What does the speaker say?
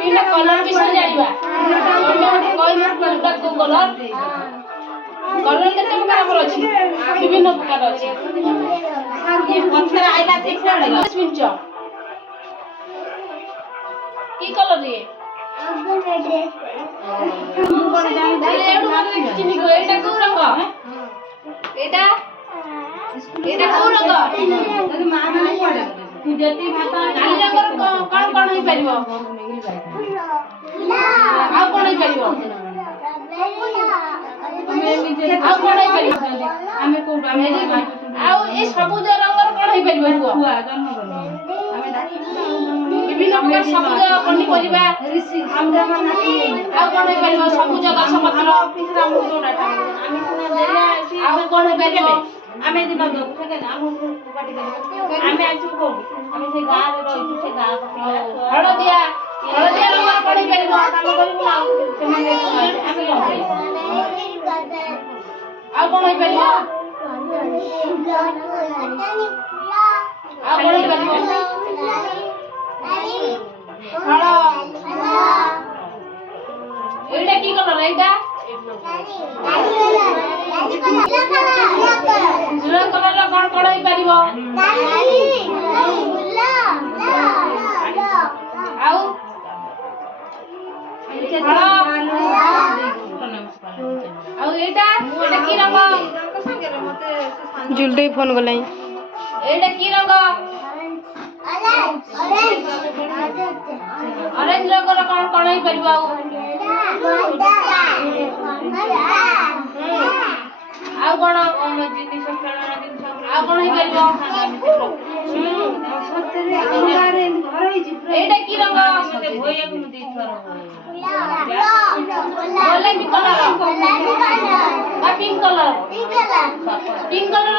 विभिन्न कलर विषय जानिबा तमे कोइ कोनटा को कलर कलर केते प्रकार अछि विभिन्न प्रकार अछि ये पत्थर आइला देखा मिंच की कलर ये एडु माने चिनी को एटा को रंग एटा एटा को रंग जदी मां माने कोडा जति भाता नाली रंगर कोन होई परिबो आ कोन होई परिबो आ कोन होई परिबो आमे को आ ए सबुज रंगर कोन होई परिबो हुआ जन्म करनो आमे डाकी विभिन्न प्रकार सबुज पनी परिबा हमरा माने आ कोन होई परिबो सबुज गछ पत्र ऑफिस रा मु जोडा आमे सुना देले आ कोन होई परिबो आमे दिबा दो ठके ना हम पार्टी कर आमे आजु को आमे से गां रे रही से गां हळदिया रंग पड़ी परिबो काम करिबो आमे आ कोन होई परिबो आ कोन होई परिबो हळो एटा की कलर एटा जुरा कलर रा कोन कोन होई परिबो आउ आउ एटा की रंग जुलदे फोन गलाई एटा की रंग ऑरेंज रंग रा कोन कोन होई परिबो आउ कोन जिनिस खेलना जिनिस आ कोन होई परिबो सत्तरे अंगारे घर होई जी एटा की रंग भोया को मते थर बोले की colour pink colour pink colour